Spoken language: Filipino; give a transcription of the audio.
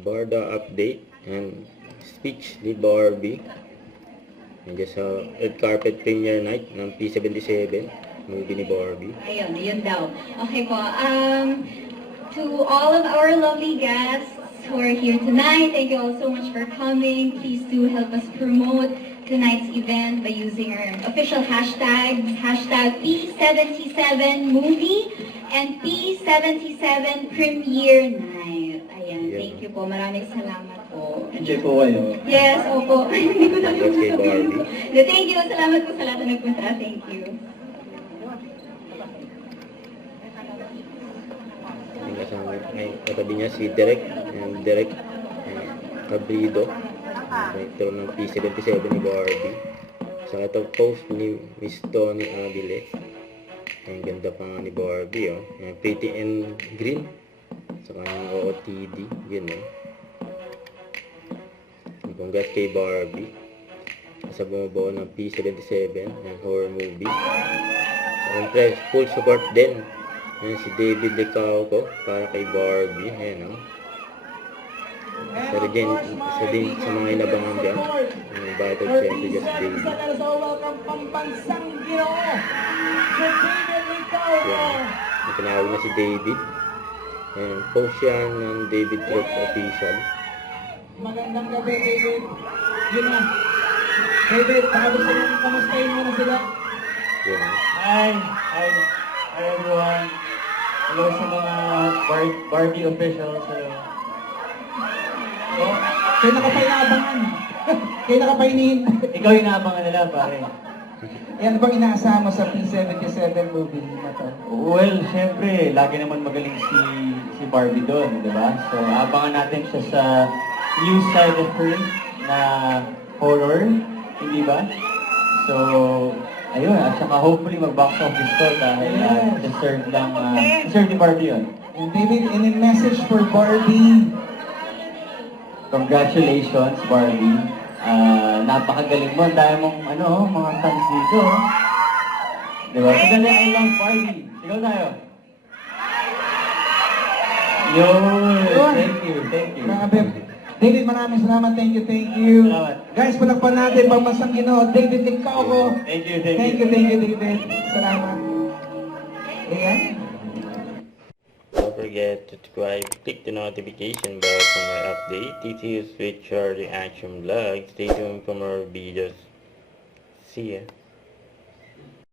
Barda update and speech ni Barbie. Nandiyan sa red carpet premiere night ng P77 movie ni Barbie. Ayun daw. Okay po. To all of our lovely guests who are here tonight, thank you all so much for coming. Please do help us promote tonight's event by using our official hashtags, hashtag P77movie and P77 Premiere Night. Ayan, thank you po. Maraming salamat po. Enjoy po kayo. Yes, opo. Hindi ko na Congrats kay Barbie. Thank you. Salamat po sa lahat na nagpunta. Thank you. May katabi niya si Derek Cabrido, director ng P77 ni Barbie. Sa ito post ni Miss Tony Avile. Ang ganda pa nga ni Barbie, oh. Pretty and green sa kanyang OOTD, yun, oh. Congrats kay Barbie sa bumubuo ng P77 ng horror movie. Siyempre, full support din. Ayan si David Lecauco para kay Barbie. Ayan, oh. Isa din sa mga inabangan dyan. Ang battle siyempre dyan si David. Ayan. Ang tinawag na si David. Ayan. Post yan ng David Troops Official. Magandang gabi, David. Yun na. David, kamustahin mo na sila. Yun, oh. Hi everyone. Hello sa mga Barbie officials. Hello. Oh, kayo nakapayinabangan. Kayo nakapainihin. Ikaw yung naabangan nila, pare. Ano bang inaasahan mo sa P77 movie na to? Well, syempre, lagi naman magaling si Barbie doon, di ba? So, abangan natin siya sa new side of her na horror, hindi ba? So, ayun, at saka hopefully mag-box office to dahil deserve ni Barbie yun. And David, any message for Barbie? Congratulations, Barbie. Napakagaling mo. Dahil mong, mga fans dito. Diba? Sige, I love Barbie. Sigaw tayo. Yun! Thank you. David, maraming salamat. Thank you. Salamat. Guys, palakpan natin pagmasang Ginoo. David Lecauco. Thank you, David. Salamat. Ayan. Don't forget to subscribe, click the notification bell for more update. This is Richard Reaction Vlog. Stay tuned for more videos. See ya.